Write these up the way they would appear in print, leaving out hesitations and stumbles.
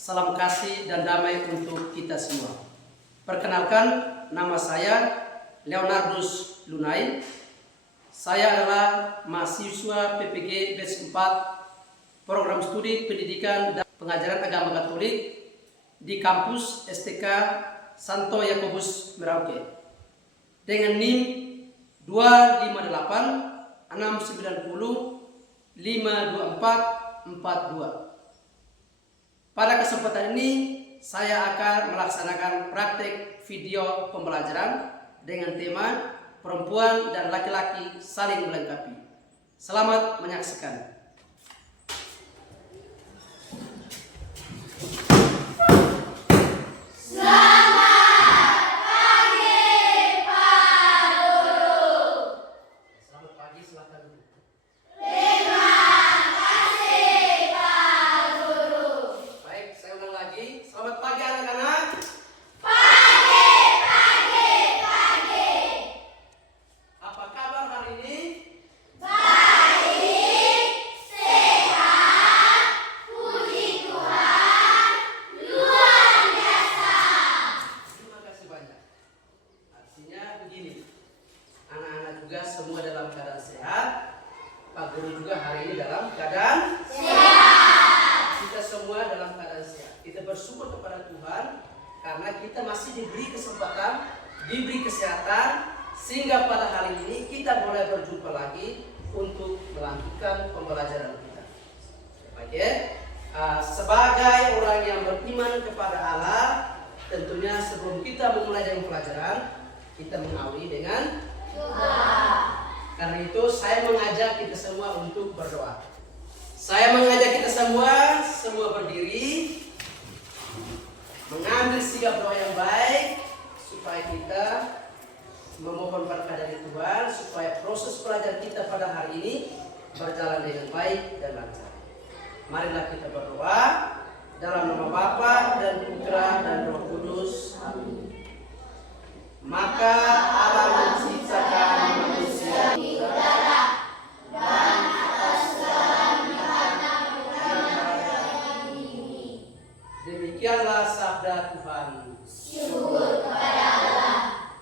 salam kasih dan damai untuk kita semua. Perkenalkan, nama saya Leonardus Lunai. Saya adalah mahasiswa PPG Batch 4 Program Studi Pendidikan dan Pengajaran Agama Katolik di kampus STK Santo Yakobus Merauke dengan NIM 258 690 524 42. Pada kesempatan ini saya akan melaksanakan praktek video pembelajaran dengan tema perempuan dan laki-laki saling melengkapi. Selamat menyaksikan. Semua dalam keadaan sehat. Pak Guru juga hari ini dalam keadaan sehat. Kita semua dalam keadaan sehat. Kita bersyukur kepada Tuhan karena kita masih diberi kesempatan, diberi kesehatan, sehingga pada hari ini kita boleh berjumpa lagi untuk melanjutkan pembelajaran kita. Oke, sebagai orang yang beriman kepada Allah, tentunya sebelum kita memulai dengan pelajaran, kita mengawali dengan doa. Karena itu saya mengajak kita semua untuk berdoa. Saya mengajak kita semua berdiri, mengambil sikap doa yang baik supaya kita memohon berkah dari Tuhan, supaya proses pelajaran kita pada hari ini berjalan dengan baik dan lancar. Marilah kita berdoa dalam nama Bapa dan Putra dan Roh Kudus. Amin. Maka Allah menciptakan manusia di udara dan atas segala binatang yang bumi. Demikianlah sabda Tuhan. Syukur kepada Allah.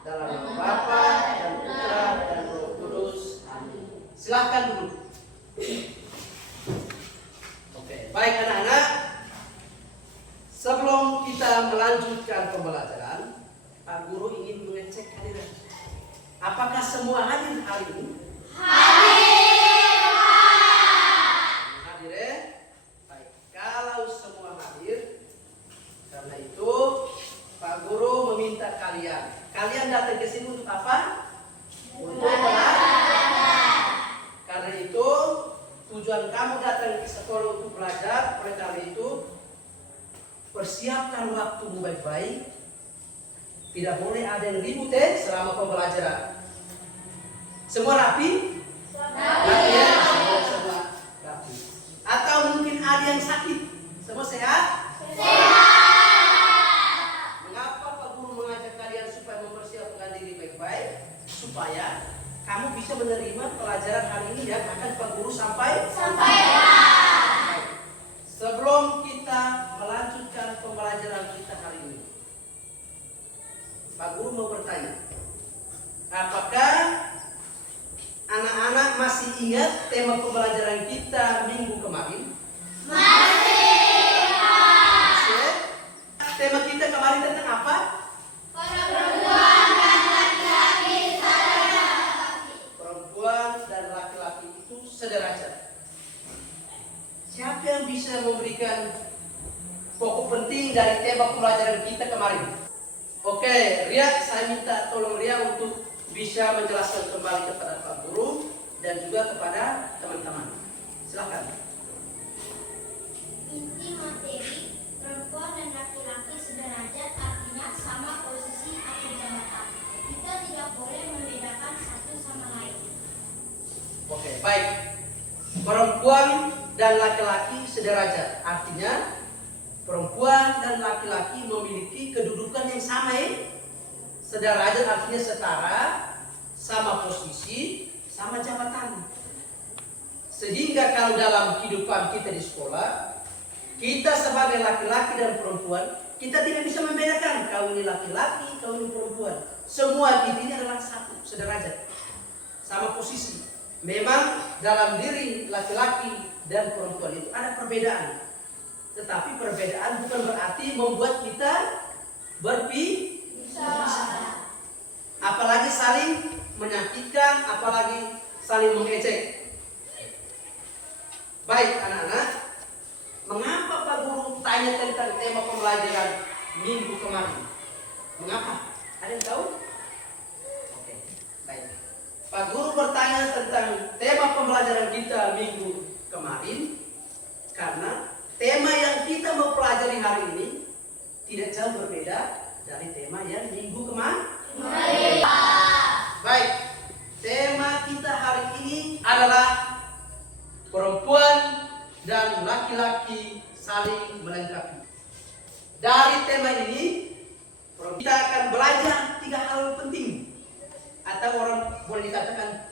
Dalam nama Bapa dan Putra dan Roh Kudus. Amin. Silahkan duduk. Oke, baik anak-anak. Sebelum kita melanjutkan pembelajaran, Pak Guru ingin mengecek hadirin. Apakah semua hadir hari ini? Hadir. Hadir ya? Baik. Kalau semua hadir, karena itu Pak Guru meminta kalian datang ke sini untuk apa? Untuk belajar. Karena itu tujuan kamu datang ke sekolah untuk belajar. Oleh karena itu persiapkan waktumu baik-baik. Tidak boleh ada yang ribut selama pembelajaran. Semua rapi? Rapi ya? Semua rapi. Atau mungkin ada yang sakit? Semua sehat? Sehat. Mengapa Pak Guru mengajak kalian supaya mempersiapkan diri baik-baik? Supaya kamu bisa menerima pelajaran hari ini yang akan Pak Guru sampaikan. Sebelum kita melanjutkan pembelajaran kita hari ini, Pak Guru mau bertanya, apakah anak-anak masih ingat tema pembelajaran kita minggu kemarin? Masih. Tema kita kemarin tentang apa? Perempuan dan laki-laki sederajat. Perempuan dan laki-laki itu sederajat. Siapa yang bisa memberikan pokok penting dari tema pembelajaran kita kemarin? Oke, Ria, saya minta tolong Ria untuk bisa menjelaskan kembali kepada Pak Guru dan juga kepada teman-teman. Silakan. Inti materi perempuan dan laki-laki sederajat artinya sama posisi atau jabatan. Kita tidak boleh membedakan satu sama lain. Oke, baik. Perempuan dan laki-laki sederajat artinya perempuan dan laki-laki memiliki kedudukan yang sama Sederajat artinya setara, sama posisi, sama jabatan. Sehingga kalau dalam kehidupan kita di sekolah, Kita sebagai laki-laki dan perempuan, kita tidak bisa membedakan kau ini laki-laki, kau ini perempuan. Semua kita ini adalah satu, sederajat, sama posisi. Memang dalam diri laki-laki dan perempuan itu ada perbedaan. Tetapi perbedaan bukan berarti membuat kita berpisah. Apalagi saling menyakitkan, apalagi saling mengejek. Baik anak-anak, mengapa Pak Guru tanya tentang tema pembelajaran minggu kemarin? Mengapa? Ada yang tahu? Oke, baik. Pak Guru bertanya tentang tema pembelajaran kita minggu kemarin karena tema yang kita mau pelajari hari ini tidak jauh berbeda dari tema yang minggu kemarin. Baik, tema kita hari ini adalah perempuan dan laki-laki saling melengkapi. Dari tema ini kita akan belajar 3 hal penting, atau orang boleh dikatakan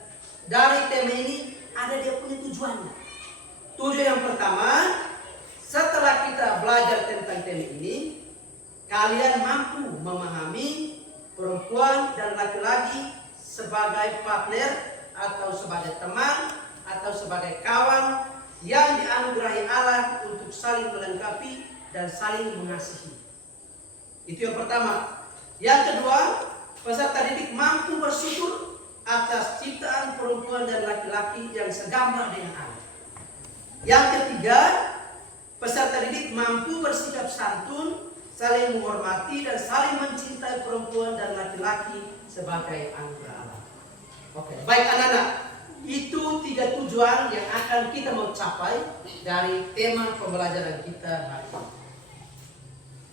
dari tema ini ada dia punya tujuannya. Tujuan yang pertama, setelah kita belajar tentang tema ini, kalian mampu memahami perempuan dan laki-laki sebagai partner atau sebagai teman atau sebagai kawan yang dianugerahi Allah untuk saling melengkapi dan saling mengasihi. Itu yang pertama. Yang kedua, peserta didik mampu bersyukur atas ciptaan perempuan dan laki-laki yang segambar dengan Allah. Yang ketiga, peserta didik mampu bersikap santun, saling menghormati dan saling mencintai perempuan dan laki-laki sebagai anugerah Allah. Oke, baik anak-anak, itu 3 tujuan yang akan kita mau capai dari tema pembelajaran kita hari ini.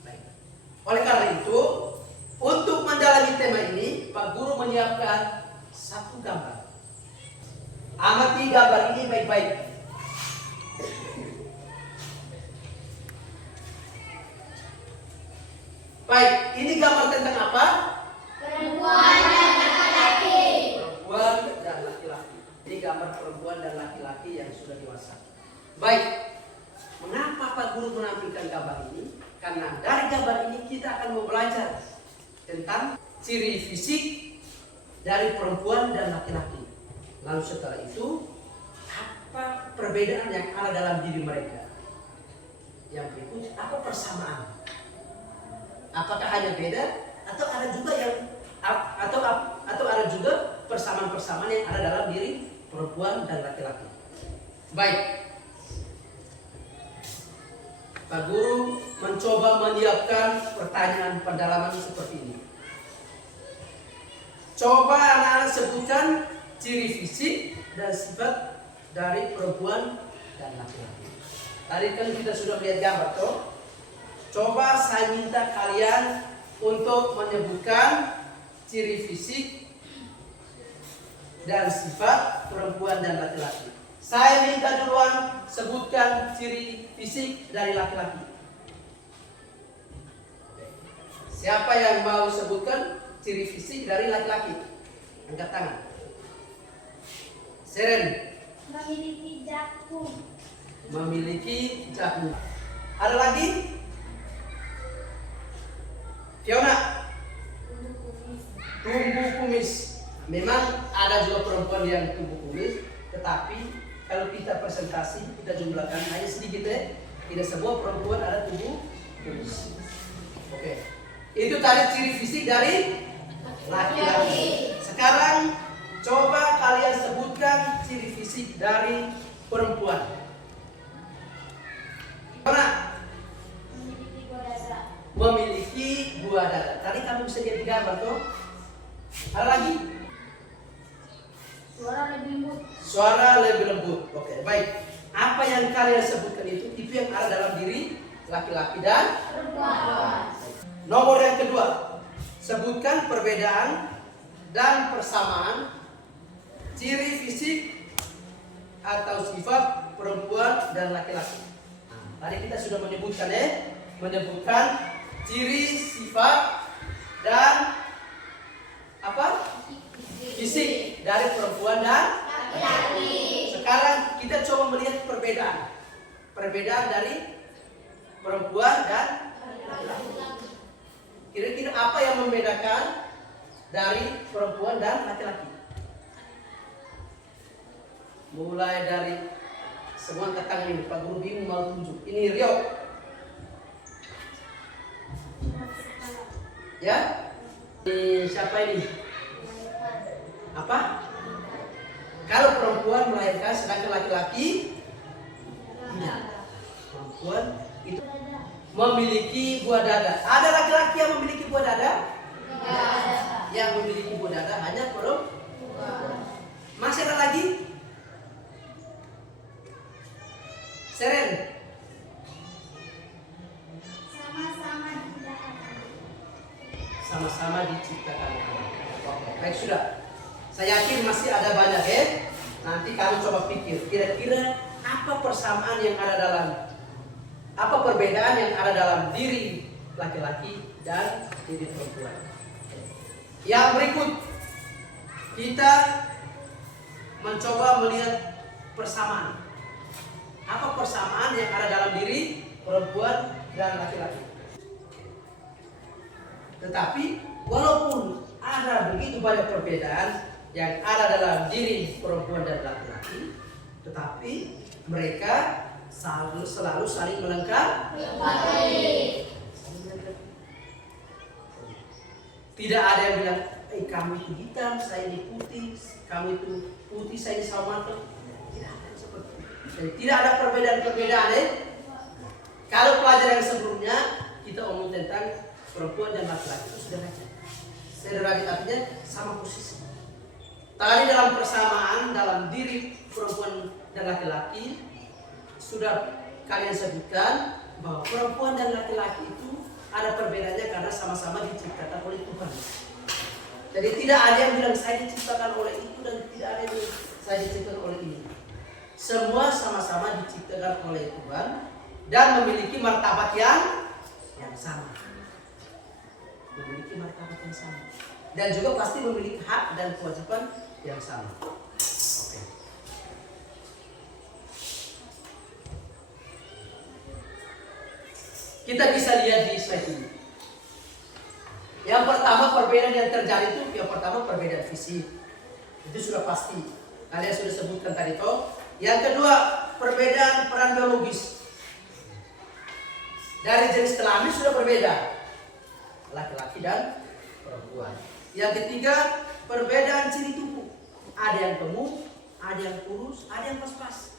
Baik. Oleh karena itu, untuk mendalami tema ini, Pak Guru menyiapkan 1 gambar. Amati gambar ini baik-baik. Baik, ini gambar tentang apa? Perempuan dan laki-laki. Perempuan dan laki-laki. Ini gambar perempuan dan laki-laki yang sudah dewasa. Baik, mengapa Pak Guru menampilkan gambar ini? Karena dari gambar ini kita akan mau belajar tentang ciri fisik dari perempuan dan laki-laki. Lalu setelah itu, apa perbedaan yang ada dalam diri mereka? Yang berikut, apa persamaan? Apakah hanya beda atau ada juga yang atau ada juga persamaan-persamaan yang ada dalam diri perempuan dan laki-laki. Baik, Pak Guru mencoba menyiapkan pertanyaan pendalaman seperti ini. Coba anak-anak sebutkan ciri fisik dan sifat dari perempuan dan laki-laki. Tadi kan kita sudah melihat gambar toh. Coba saya minta kalian untuk menyebutkan ciri fisik dan sifat perempuan dan laki-laki. Saya minta duluan sebutkan ciri fisik dari laki-laki. Siapa yang mau sebutkan ciri fisik dari laki-laki? Angkat tangan. Seren. Memiliki jakun. Memiliki jakun. Ada lagi? Fiona. Tumbuh kumis. Memang ada juga perempuan yang tumbuh kumis, tetapi kalau kita presentasi, kita jumlahkan hanya sedikit ya. Tidak semua perempuan ada tumbuh kumis. Oke. Itu tadi ciri fisik dari laki-laki. Sekarang coba kalian sebutkan ciri fisik dari perempuan. Mana? Memiliki 2 dada. Tadi kamu bisa lihat di gambar tuh. Ada lagi? Suara lebih lembut. Suara lebih lembut. Oke, baik. Apa yang kalian sebutkan itu yang ada dalam diri laki-laki dan Perempuan. nomor yang kedua. Sebutkan perbedaan dan persamaan ciri fisik atau sifat perempuan dan laki-laki. Tadi kita sudah menyebutkan menyebutkan ciri, sifat, dan apa? Fisik dari perempuan dan Laki-laki. sekarang kita coba melihat perbedaan. Perbedaan dari perempuan dan laki-laki. Kira-kira apa yang membedakan dari perempuan dan laki-laki? Mulai dari semua angkat tangan ini, Pak Guru bingung mau tunjuk. Ini Rio. Ya? Ini siapa ini? Apa? Kalau perempuan melahirkan sedangkan laki-laki tidak. Perempuan itu memiliki buah dada. Ada laki-laki yang memiliki buah dada? Tidak. Yang memiliki buah dada hanya perempuan. Masih ada lagi? Seren. Sama-sama diciptakan. Oke, baik sudah. Saya yakin masih ada banyak ya. Nanti kamu coba pikir, kira-kira apa persamaan yang ada dalam, apa perbedaan yang ada dalam diri laki-laki dan diri perempuan. Yang berikut, kita mencoba melihat persamaan. Apa persamaan yang ada dalam diri perempuan dan laki-laki. Tetapi walaupun ada begitu banyak perbedaan yang ada dalam diri perempuan dan laki-laki, tetapi mereka selalu saling melengkapi. Tidak ada yang bilang, kamu itu hitam, saya ini putih, kamu itu putih, saya ini sawo matang. Tidak ada seperti itu. Dan tidak ada perbedaan-perbedaan. Kalau pelajaran yang sebelumnya kita omong tentang perempuan dan laki-laki itu sudah aja. Sederajat artinya sama posisi. Tadi dalam persamaan dalam diri perempuan dan laki-laki sudah kalian sebutkan bahwa perempuan dan laki-laki itu ada perbedaannya karena sama-sama diciptakan oleh Tuhan. Jadi tidak ada yang bilang saya diciptakan oleh itu dan tidak ada yang bilang saya diciptakan oleh ini. Semua sama-sama diciptakan oleh Tuhan dan memiliki martabat yang sama. Memiliki martabat yang sama. Dan juga pasti memiliki hak dan kewajiban yang sama. Oke. Kita bisa lihat di slide ini. Yang pertama perbedaan yang terjadi itu yang pertama perbedaan fisik. Itu sudah pasti. Kalian sudah sebutkan tadi toh. Yang kedua perbedaan peran biologis. Dari jenis kelamin sudah berbeda. Laki-laki dan perempuan. Yang ketiga, perbedaan ciri tubuh. Ada yang gemuk, ada yang kurus, ada yang pas-pas.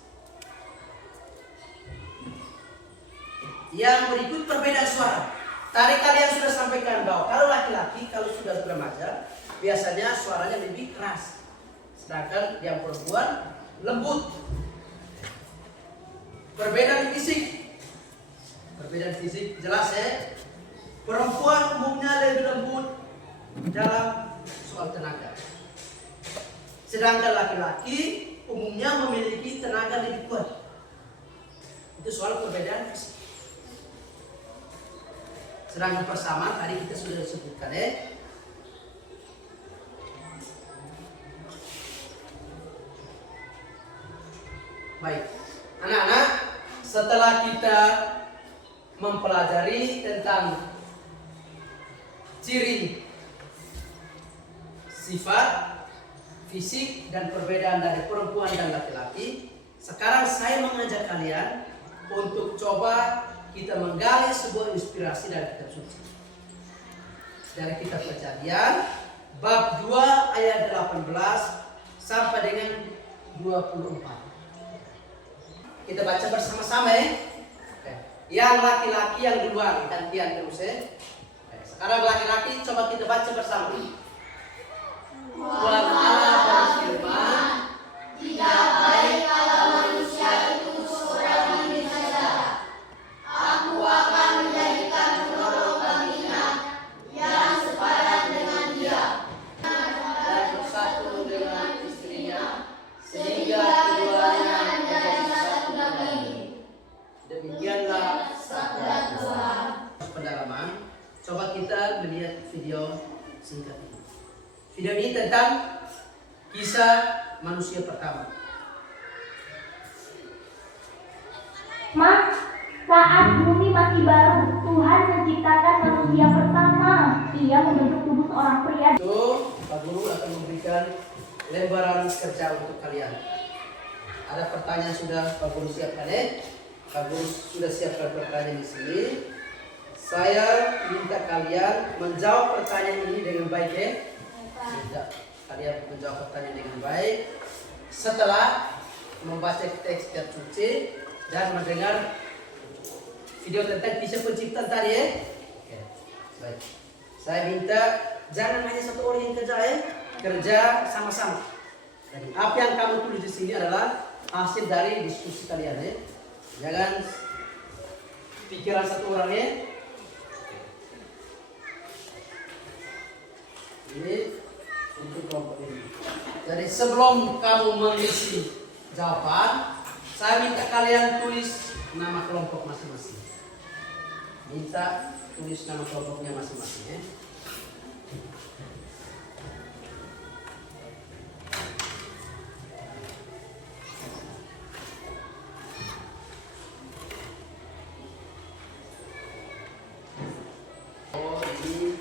Yang berikut perbedaan suara. Tadi kalian sudah sampaikan bahwa kalau laki-laki kalau sudah remaja biasanya suaranya lebih keras. Sedangkan yang perempuan lembut. Perbedaan fisik. Perbedaan fisik jelas ya. Perempuan umumnya lebih lembut dalam soal tenaga. Sedangkan laki-laki umumnya memiliki tenaga lebih kuat. Itu soal perbedaan fisik. Sedangkan persamaan tadi kita sudah sebutkan ya. Baik, anak-anak, setelah kita mempelajari tentang ciri, sifat, fisik, dan perbedaan dari perempuan dan laki-laki, sekarang saya mengajak kalian untuk coba kita menggali sebuah inspirasi dari kitab suci. Dari kitab Kejadian, bab 2 ayat 18 sampai dengan 24. Kita baca bersama-sama ya. Yang laki-laki yang duluan, gantian terus ya. Sekarang laki-laki coba kita baca bersama. Tuhan Allah berfirman, tidak baik kalau manusia itu seorang diri saja. Aku akan menjadikan penolong baginya yang sepadan dengan dia dan bersatu dengan istrinya sehingga keduanya menjadi satu daging. Demikianlah sabda Tuhan. Pendalaman. Coba kita melihat video singkat ini. Video ini tentang kisah manusia pertama. Mas, saat bumi masih seorang pria. Itu Pak Guru akan memberikan lembaran kerja untuk kalian. Ada pertanyaan sudah Pak Guru siapkan Pak Guru sudah siapkan pertanyaan di sini. Saya minta kalian menjawab pertanyaan ini dengan baik Minta kalian menjawab pertanyaan dengan baik setelah membaca teks tersuci dan mendengar video tentang kisah penciptaan tadi Oke, baik. Saya minta jangan hanya satu orang yang kerja kerja sama-sama. Jadi apa yang kamu tulis di sini adalah hasil dari diskusi kalian Jangan pikiran satu orang Ini untuk kelompok ini. Jadi sebelum kamu mengisi jawaban, saya minta kalian tulis nama kelompok masing-masing. Minta tulis nama kelompoknya masing-masing Oh, ini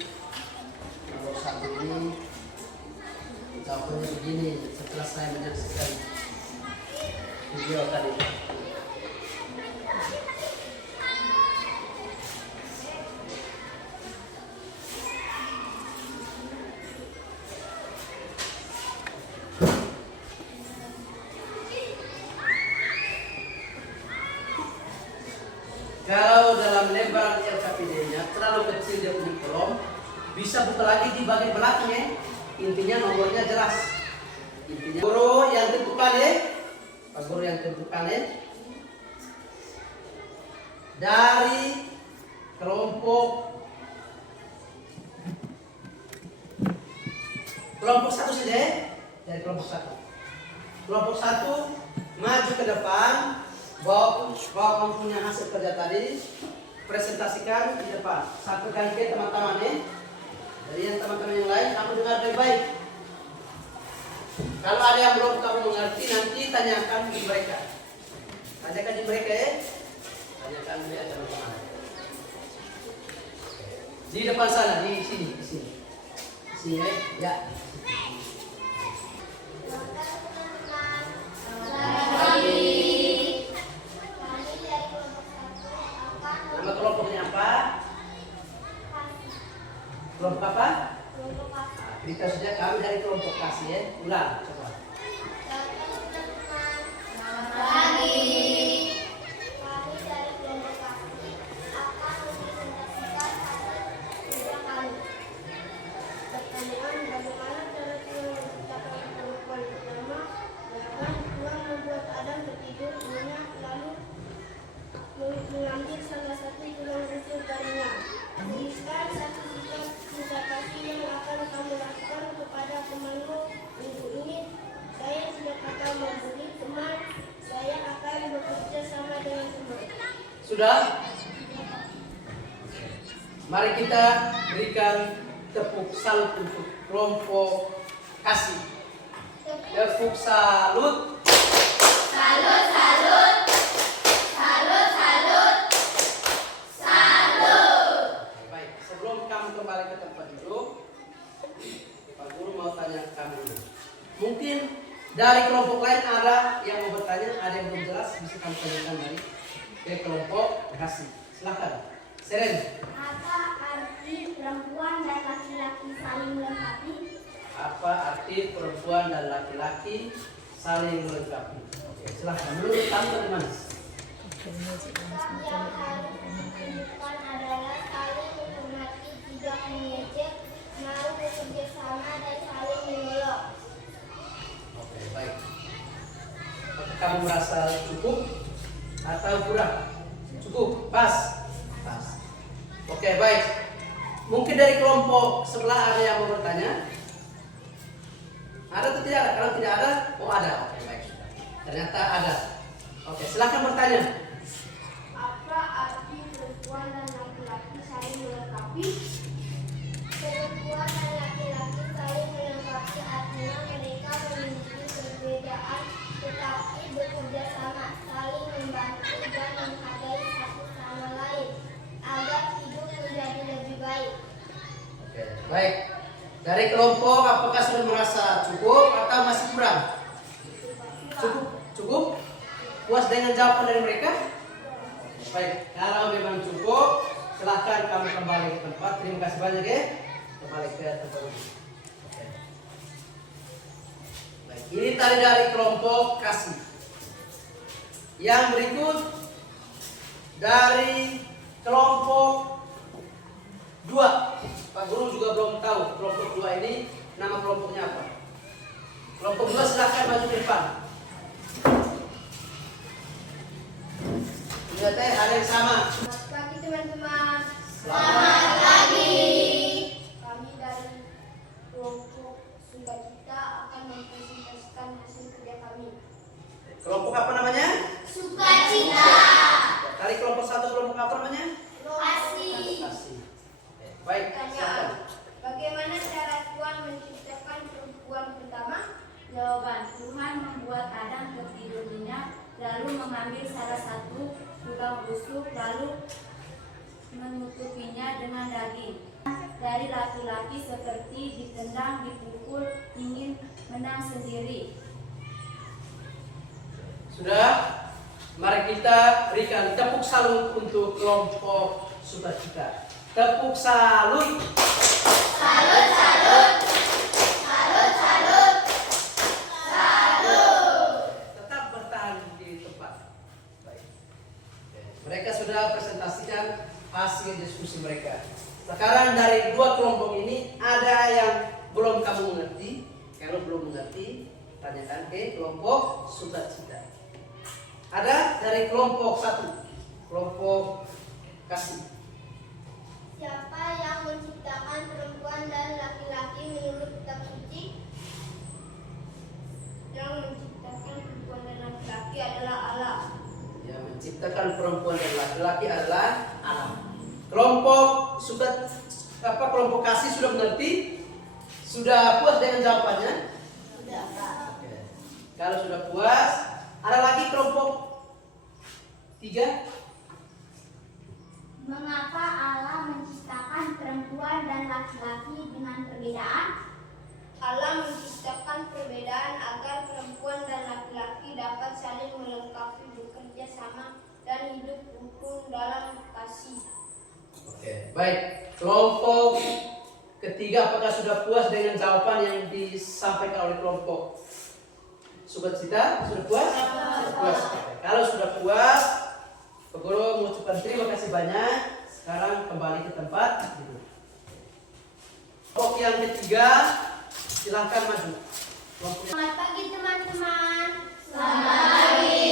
nomor 1 ini jawabannya begini setelah saya menyaksikan video tadi. Kalau dalam lembaran LKPD-nya terlalu kecil dia punya kolom, bisa buka lagi di bagian belakangnya. Intinya nomornya jelas. Intinya guru yang tentukan Pak Guru yang tentukan dari kelompok satu saja dari kelompok 1. Kelompok 1 maju ke depan. Bawa kamu punya hasil kerja tadi, presentasikan di depan. Sampaikan ke teman-teman Dari yang teman-teman yang lain, kamu dengar baik-baik. Kalau ada yang belum kamu mengerti, nanti tanyakan di mereka. Tanyakan di mereka Tanyakan di teman-teman. Di depan sana, di sini. Di sini ya. Nama kelompoknya apa? Kelompok apa? Beritahu saja kami dari kelompok kasih Ulang, coba. Mengambil salah satu tulang rusuk darinya. Tuliskan satu sikap presentasi yang akan kamu lakukan kepada temanmu minggu ini. Saya tidak akan memberi teman. Saya akan bekerja sama dengan teman. Sudah? Mari kita berikan tepuk salut untuk kelompok kasih. Tepuk salut. Salut, salut. Salut, salut. Salut. Baik, sebelum kamu kembali ke tempat duduk, Pak Guru mau tanya kamu dulu. Mungkin dari kelompok lain ada yang mau bertanya, ada yang belum jelas, bisa kamu tanyakan dari kelompok kasih. Silakan. Seren. Apa arti perempuan dan laki-laki saling melengkapi? Apa arti perempuan dan laki-laki saling melengkapi? Oke, silakan. Menurut kamu bagaimana? Yang harus ditunjukkan adalah saling menghormati, tidak mengejek, mau bekerja sama dan saling menolong. Oke, baik. Apakah kamu merasa cukup atau kurang? Cukup, pas. Oke, baik. Mungkin dari kelompok sebelah ada yang mau bertanya? Ada atau tidak ada? Kalau tidak ada, oh ada. Oke, baik. Ternyata ada. Oke, silakan bertanya. Apa arti perempuan dan laki-laki saling melengkapi? Perempuan dan laki-laki saling melengkapi artinya mereka memiliki perbedaan tetapi bekerja sama, saling membantu dan menghargai satu sama lain agar hidup menjadi lebih baik. Oke, baik. Dari kelompok apakah sudah merasa cukup atau masih kurang? Cukup? Cukup? Puas dengan jawaban dari mereka? Baik, kalau memang cukup, silahkan kamu kembali ke tempat. Terima kasih banyak ya. Kembali ke tempat. Oke. Baik, ini tadi dari kelompok kasih. Yang berikut dari kelompok 2. Pak Guru juga belum tahu kelompok 2 ini nama kelompoknya apa. Kelompok 2 silahkan maju ke depan. Lihat ada yang sama. Selamat pagi teman-teman. Selamat pagi. Kami dari kelompok Sukacita akan mempresentasikan hasil kerja kami. Kelompok apa namanya? Sukacita. Dari kelompok 1 kelompok apa namanya? Kasih. Kasih. Oke, baik. Pertanyaan. Bagaimana cara Tuhan menciptakan perempuan pertama? Jawaban, Tuhan membuat Adam tertidur nyenyak, lalu mengambil salah satu tulang rusuk, lalu menutupinya dengan daging. Dari laki-laki seperti ditendang, dipukul, ingin menang sendiri. Sudah? Mari kita berikan tepuk salut untuk kelompok Sukacita. Tepuk salut. Salut, salut. Salut, salut. Salut. Tetap bertahan di tempat. Baik. Oke. Mereka sudah presentasikan hasil diskusi mereka. Sekarang dari 2 kelompok ini ada yang belum kamu mengerti. Kalau belum mengerti, tanyakan ke kelompok Sukacita. Ada dari kelompok 1, kelompok kasih. Siapa yang menciptakan perempuan dan laki-laki menurut kitab suci? Yang menciptakan perempuan dan laki-laki adalah Allah. Yang menciptakan perempuan dan laki-laki adalah Allah. Kelompok kelompok kasih sudah mengerti? Sudah puas dengan jawabannya? Sudah, Pak. Oke. Kalau sudah puas, ada lagi kelompok 3. Mengapa Allah menciptakan perempuan dan laki-laki dengan perbedaan? Allah menciptakan perbedaan agar perempuan dan laki-laki dapat saling melengkapi, bekerja sama, dan hidup rukun dalam kasih. Oke, baik. Kelompok ketiga apakah sudah puas dengan jawaban yang disampaikan oleh kelompok Sukacita? Sudah puas? Sudah puas. Oke. Kalau sudah puas, Pak Guru mengucapkan terima kasih banyak. Sekarang kembali ke tempat duduk. Kelompok yang ketiga, silahkan maju. Selamat pagi teman-teman. Selamat pagi.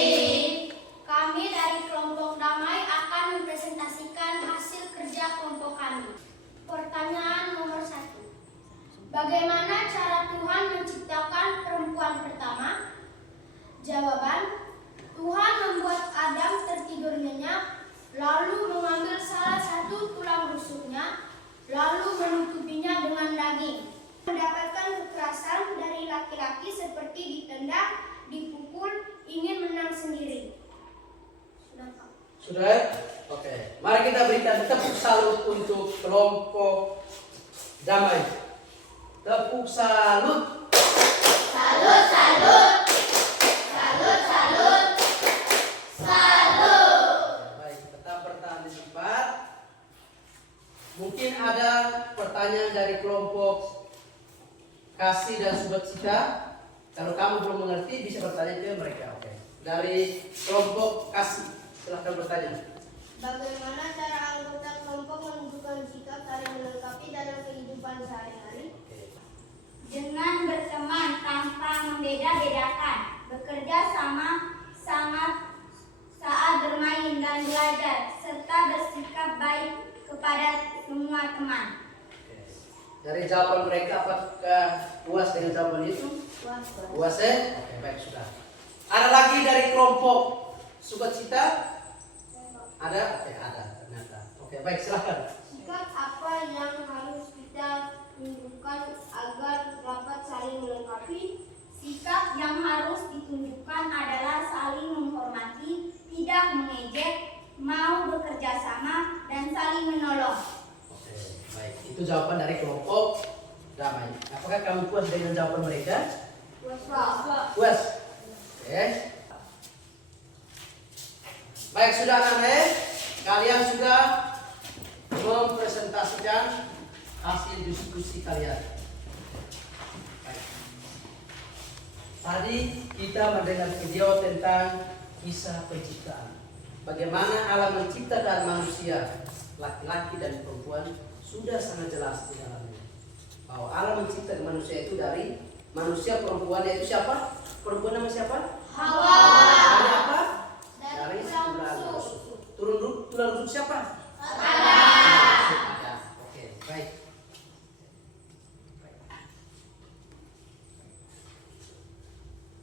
Kami dari kelompok damai akan mempresentasikan hasil kerja kelompok kami. Pertanyaan nomor 1. Bagaimana cara Tuhan menciptakan perempuan pertama? Jawaban, Tuhan membuat Adam tertidur nyenyak, lalu mengambil salah satu tulang rusuknya, lalu menutupinya dengan daging. Mendapatkan kekerasan dari laki-laki seperti ditendang, dipukul, ingin menang sendiri. Sudah, Pak. Sudah? Oke. Mari kita berikan tepuk salut untuk kelompok damai. Tepuk salut. Salut, salut. Salut, salut. Salut. Baik, tetap bertahan di tempat. Mungkin ada pertanyaan dari kelompok kasih dan Sukacita. Kalau kamu belum mengerti, bisa bertanya ke mereka. Oke. Dari kelompok kasih, silahkan bertanya. Bagaimana cara anggota kelompok menunjukkan sikap saling melengkapi dalam kehidupan sehari-hari? Dengan berteman tanpa membeda-bedakan, bekerja sama sangat saat bermain dan belajar, serta bersikap baik kepada semua teman. Dari jawaban mereka, apakah puas dengan jawaban itu? Puas ya? Oke, baik, sudah. Ada lagi dari kelompok Sukacita? Ada? Oke, ada ternyata. Oke, baik, silahkan. Sikap apa yang harus kita tunjukkan agar dapat saling melengkapi? Sikap yang harus ditunjukkan adalah saling menghormati, tidak mengejek, mau bekerja sama, dan saling menolong. Oke, baik. Itu jawaban dari kelompok damai. Apakah kamu puas dengan jawaban mereka? Puas, Pak. Puas. Oke. Baik, sudah anak-anak, kalian sudah mempresentasikan hasil diskusi kalian. Baik. Tadi kita mendengar video tentang kisah penciptaan. Bagaimana Allah menciptakan manusia, laki-laki dan perempuan, sudah sangat jelas di dalamnya. Bahwa Allah menciptakan manusia itu dari manusia perempuan, yaitu siapa? Perempuan nama siapa? Hawa. Dari apa? Dari tulang rusuk. Tulang rusuk siapa? Adam. Oke, baik.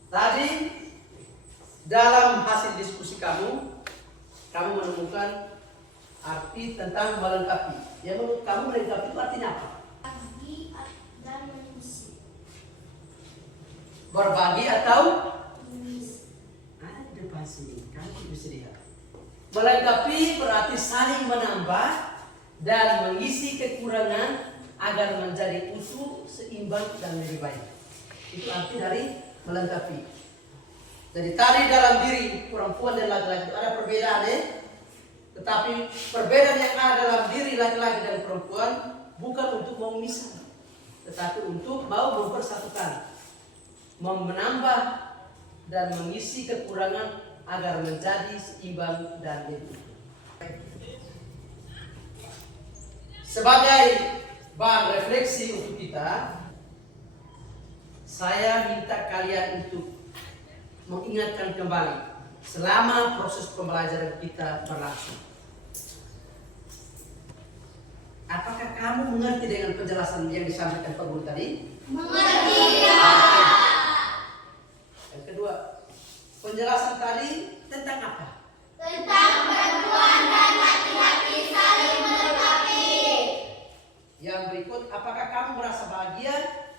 Tadi dalam hasil diskusi kamu menemukan arti tentang melengkapi. Ya, menurut kamu melengkapi itu artinya apa? Bagi dan mengisi. Berbagi atau Mengisi. ada di depan sini, kamu bisa lihat. Melengkapi berarti saling menambah dan mengisi kekurangan agar menjadi utuh, seimbang dan lebih baik. Itu arti dari melengkapi. Jadi tadi dalam diri perempuan dan laki-laki ada perbedaan, tetapi perbedaan yang ada dalam diri laki-laki dan perempuan bukan untuk mau memisah, tetapi untuk mau mempersatukan, menambah dan mengisi kekurangan agar menjadi seimbang dan lebih utuh. Sebagai bahan refleksi untuk kita, saya minta kalian untuk mengingatkan kembali selama proses pembelajaran kita berlangsung. Apakah kamu mengerti dengan penjelasan yang disampaikan Pak Guru tadi? Mengerti, ya. Yang kedua, penjelasan tadi tentang apa? Tentang perempuan dan laki-laki saling melengkapi. Yang berikut, apakah kamu merasa bahagia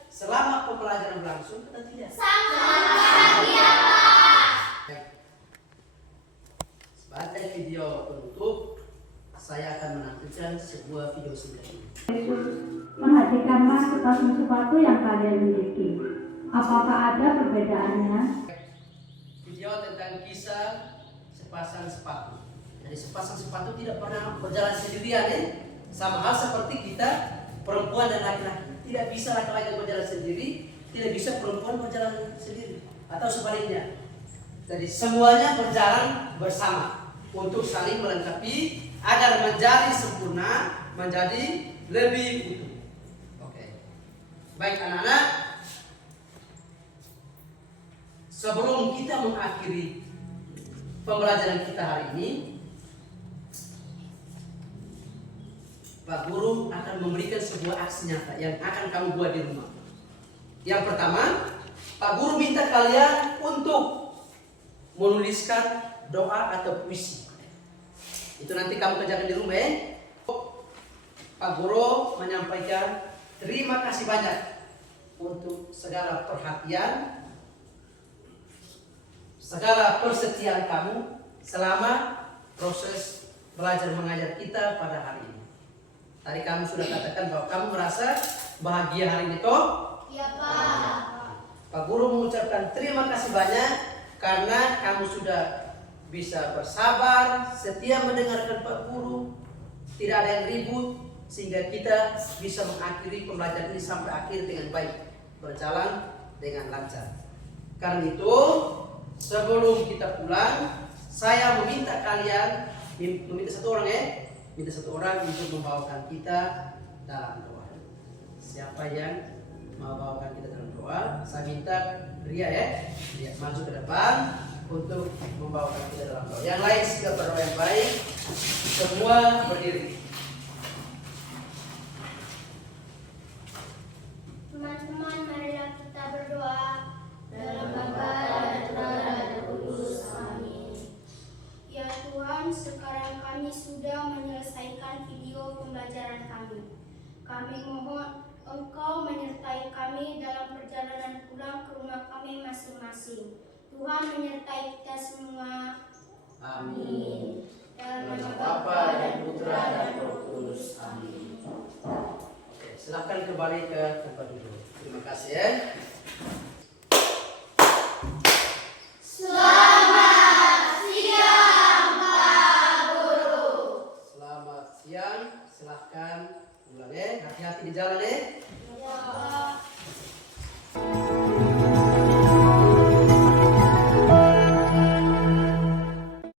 selama pembelajaran berlangsung atau tidak? Sangat bahagia, Pak. Baik. Sebagai video penutup, saya akan menampilkan sebuah video singkat ini. Perhatikanlah sepatu-sepatu yang kalian miliki. Apakah ada perbedaannya? Video tentang kisah sepasang sepatu. Jadi sepasang sepatu tidak pernah berjalan sendirian, sama hal seperti kita perempuan dan laki-laki. Tidak bisa laki-laki berjalan sendiri, tidak bisa perempuan berjalan sendiri, atau sebaliknya. Jadi semuanya berjalan bersama untuk saling melengkapi agar menjadi sempurna, menjadi lebih utuh. Oke. Baik anak-anak, sebelum kita mengakhiri pembelajaran kita hari ini, Pak Guru akan memberikan sebuah aksi nyata yang akan kamu buat di rumah. Yang pertama, Pak Guru minta kalian untuk menuliskan doa atau puisi. Itu nanti kamu kerjakan di rumah, ya. Pak Guru menyampaikan terima kasih banyak untuk segala perhatian, segala persetiaan kamu selama proses belajar mengajar kita pada hari ini. Tadi kamu sudah katakan bahwa kamu merasa bahagia hari ini, toh? Ya, Pak. Pak Guru mengucapkan terima kasih banyak karena kamu sudah bisa bersabar, setia mendengarkan Pak Guru, tidak ada yang ribut, sehingga kita bisa mengakhiri pembelajaran ini sampai akhir dengan baik, berjalan dengan lancar. Karena itu, sebelum kita pulang, saya meminta kalian, meminta satu orang, minta satu orang untuk membawakan kita dalam doa. Siapa yang mau bawakan kita dalam doa? Saya minta Ria, Ria maju ke depan untuk membawakan kita dalam doa. Yang lain sudah berdoa yang baik, semua berdiri. Teman-teman, marilah kita berdoa. Dalam Bapa dan Putra dan Roh Kudus. Amin. Ya Tuhan, sekarang kami sudah menyelesaikan video pembelajaran kami. Kami mohon Engkau menyertai kami dalam perjalanan pulang ke rumah kami masing-masing. Tuhan menyertai kita semua. Amin. Dalam nama Bapa dan Putra dan Roh Kudus. Amin. Oke, Silakan kembali ke tempat duduk. Terima kasih ya. Selamat siang, silahkan pulang ya. Hati-hati di jalan ya.